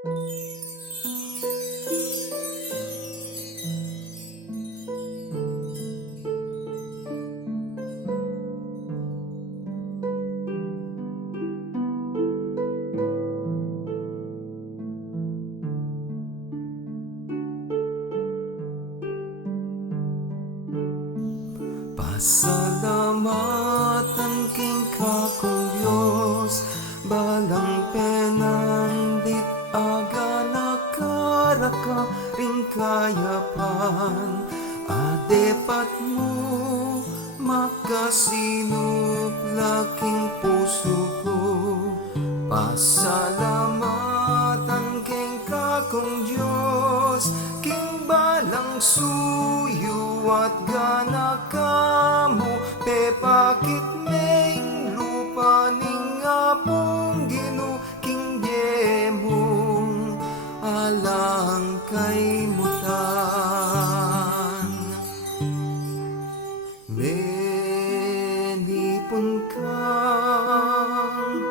Pasalamatan king kakong Diyos, balang penandit aga nakaraka ring kayapan, adepat mo makasinup laking puso ko. Pasalamatan king kakong Diyos, king balang suyo at gana kamo, pepakit meng lupa ning apong Gino, king yemong alang kay mutan. Menipon kang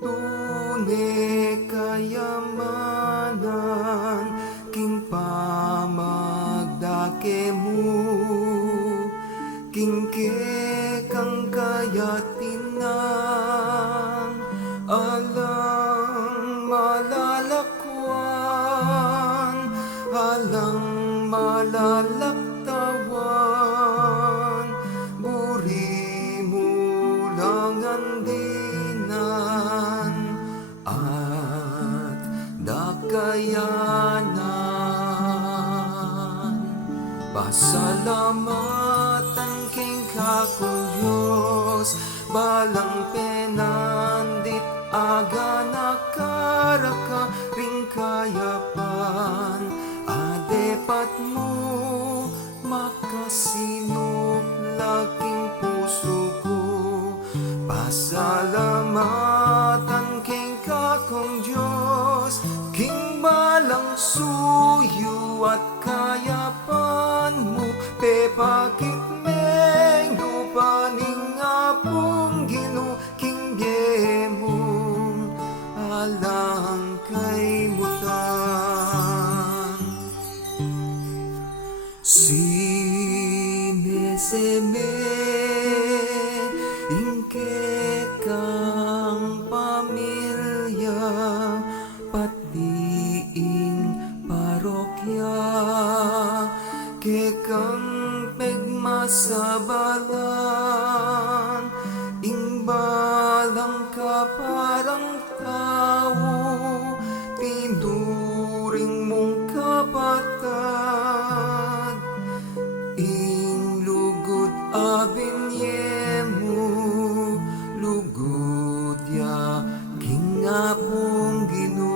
tunay kayamanan, king pamagdake mo, king kang kayatinan, alang malalakwan, alang malalaktawan, buri mo lang andinan at dakayanan. Pasalamatan king kakong Diyos, balang penandit aga nakaraka ring kayapan, adepat mo makasinup laking puso ko. Pasalamatan king kakong Diyos, king balang suyo at kayapan mo, pepakit meng lupa ning apong Gino, king yemong alang kay mutan. Sineseme ingke kang pamilya, patiing parokya, kekang pegmasabalan, ingbalang ka parang tao, tinuring mong kapatad, inglugod abinye mo, lugod ya kingapong Gino.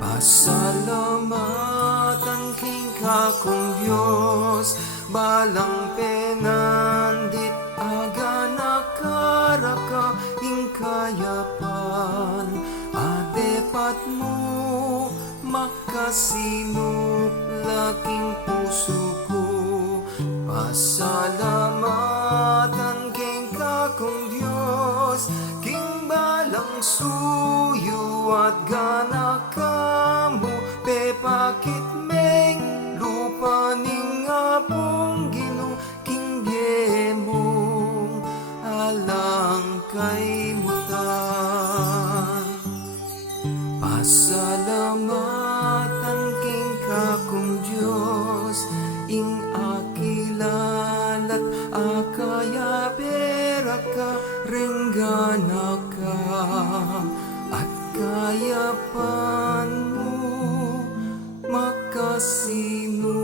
Pasalamatan king kakong Diyos, balang penandit aga nakaraka ing kayapan, adepat mo makasinup laking puso ko. Pasalamatan king kakong Diyos, king balang suyo at gana kamo, pepakit meng lupa ning apong Gino, king yemong alang kay mutan. Pasalamatan king kakong Diyos, ing akilalat akaya beraka renggana ka, at kayapan mo makasino